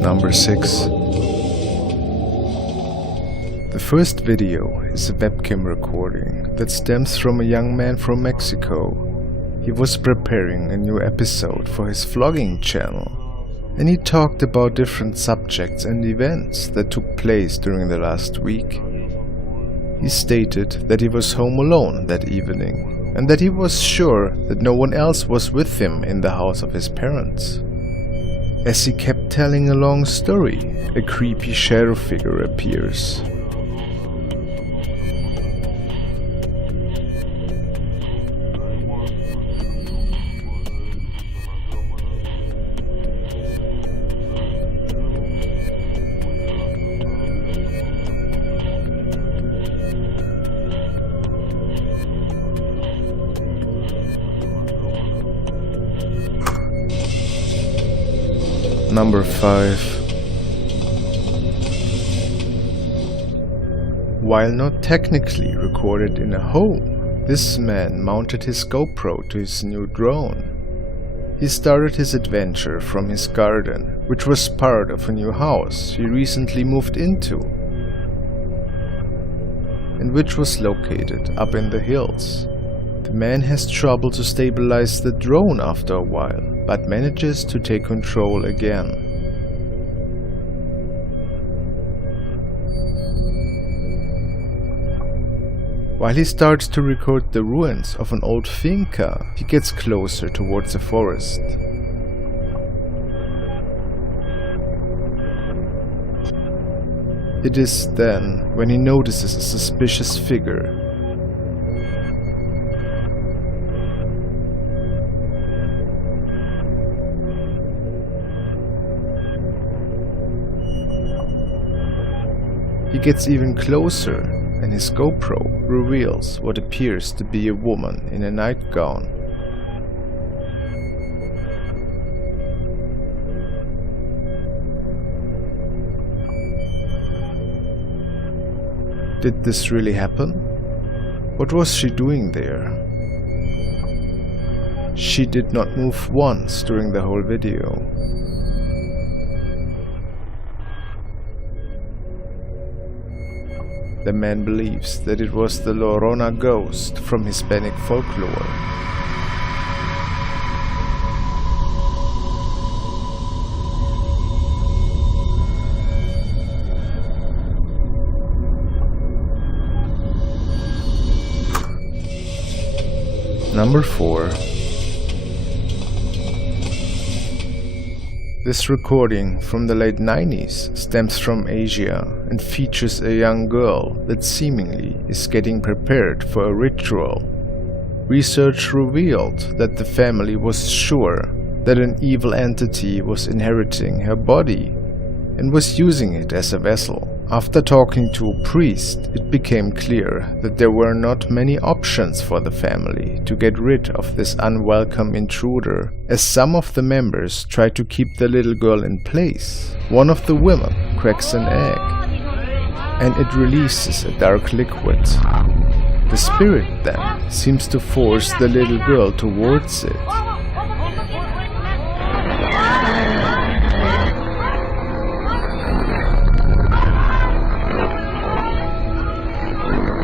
Number 6. The first video is a webcam recording that stems from a young man from Mexico. He was preparing a new episode for his vlogging channel, and he talked about different subjects and events that took place during the last week. He stated that he was home alone that evening, and that he was sure that no one else was with him in the house of his parents. As he kept telling a long story, a creepy shadow figure appears. Number 5. While not technically recorded in a home, this man mounted his GoPro to his new drone. He started his adventure from his garden, which was part of a new house he recently moved into, and which was located up in the hills. The man has trouble to stabilize the drone after a while, but manages to take control again. While he starts to record the ruins of an old finca, he gets closer towards the forest. It is then when he notices a suspicious figure. He gets even closer, and his GoPro reveals what appears to be a woman in a nightgown. Did this really happen? What was she doing there? She did not move once during the whole video. The man believes that it was the Llorona ghost from Hispanic folklore. Number 4. This recording from the late 90s stems from Asia and features a young girl that seemingly is getting prepared for a ritual. Research revealed that the family was sure that an evil entity was inheriting her body and was using it as a vessel. After talking to a priest, it became clear that there were not many options for the family to get rid of this unwelcome intruder, as some of the members try to keep the little girl in place. One of the women cracks an egg, and it releases a dark liquid. The spirit then seems to force the little girl towards it.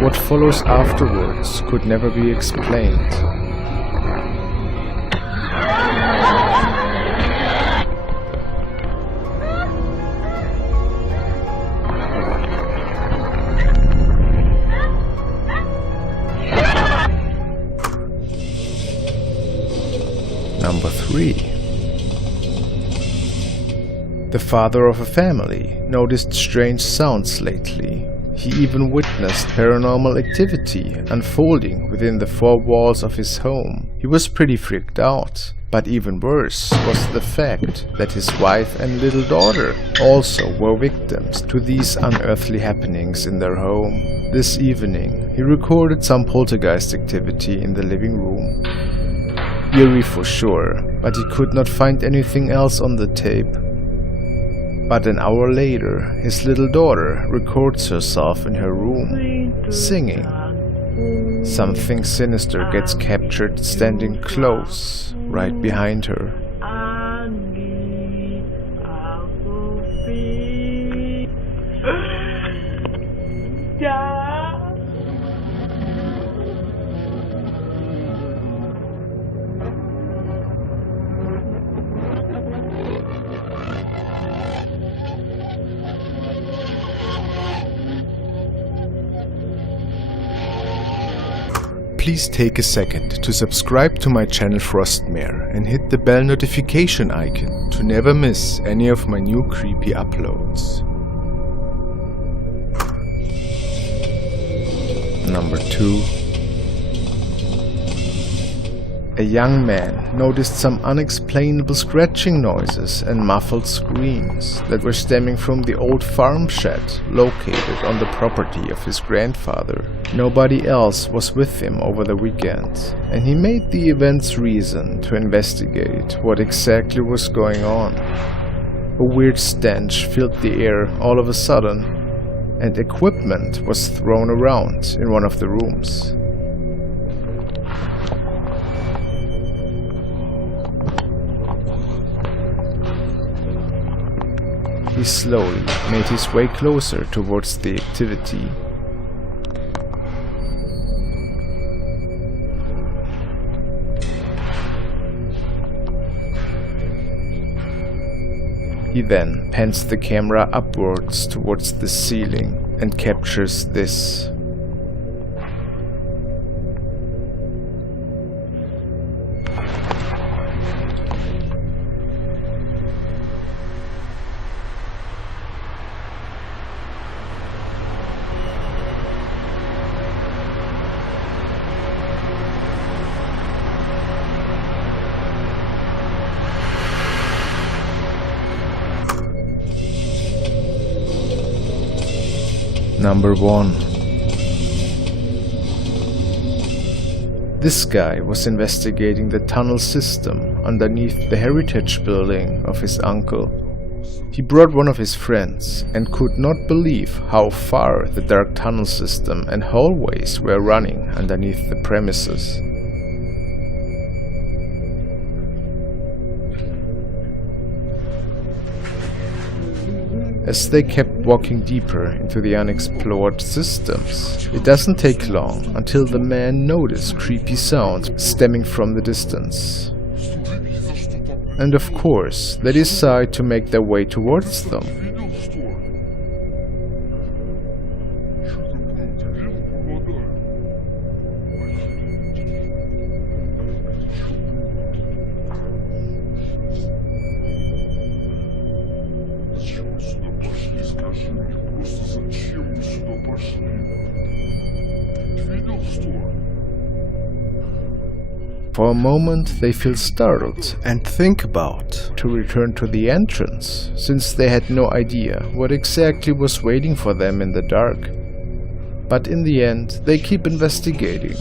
What follows afterwards could never be explained. Number 3. The father of a family noticed strange sounds lately. He even witnessed paranormal activity unfolding within the four walls of his home. He was pretty freaked out, but even worse was the fact that his wife and little daughter also were victims to these unearthly happenings in their home. This evening, he recorded some poltergeist activity in the living room. Eerie for sure, but he could not find anything else on the tape. But an hour later, his little daughter records herself in her room, singing. Something sinister gets captured standing close, right behind her. Ya. Please take a second to subscribe to my channel Frostmare and hit the bell notification icon to never miss any of my new creepy uploads. Number 2. A young man noticed some unexplainable scratching noises and muffled screams that were stemming from the old farm shed located on the property of his grandfather. Nobody else was with him over the weekend, and he made the event's reason to investigate what exactly was going on. A weird stench filled the air all of a sudden, and equipment was thrown around in one of the rooms. He slowly made his way closer towards the activity. He then pans the camera upwards towards the ceiling and captures this. Number 1. This guy was investigating the tunnel system underneath the heritage building of his uncle. He brought one of his friends and could not believe how far the dark tunnel system and hallways were running underneath the premises. As they kept walking deeper into the unexplored systems, it doesn't take long until the man noticed creepy sounds stemming from the distance. And of course, they decide to make their way towards them. For a moment they feel startled and think about to return to the entrance, since they had no idea what exactly was waiting for them in the dark. But in the end they keep investigating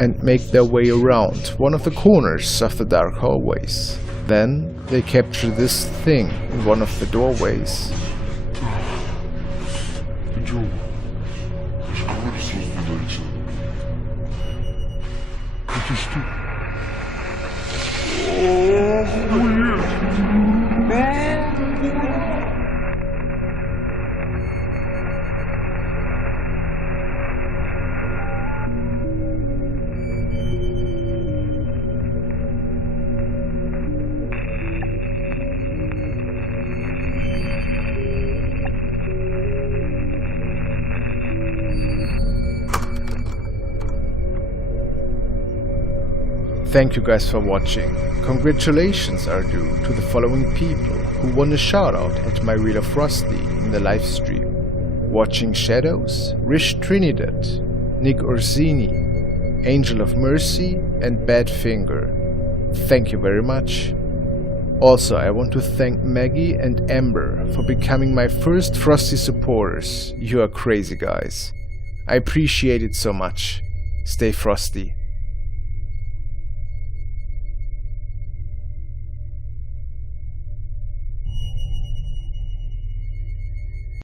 and make their way around one of the corners of the dark hallways. Then they capture this thing in one of the doorways. Thank you guys for watching. Congratulations are due to the following people who won a shoutout at my Real of Frosty in the live stream. Watching Shadows, Rish Trinidad, Nick Orsini, Angel of Mercy, and Badfinger. Thank you very much. Also, I want to thank Maggie and Amber for becoming my first Frosty supporters. You are crazy guys. I appreciate it so much. Stay frosty.